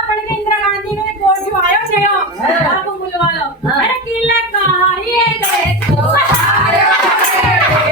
પણ કે ઇન્દિરા ગાંધીનો એક ગોળિયો આવ્યો છે બાપુ બોલવાલો અરે કિલ્લા કહારીએ દેખો આયો रे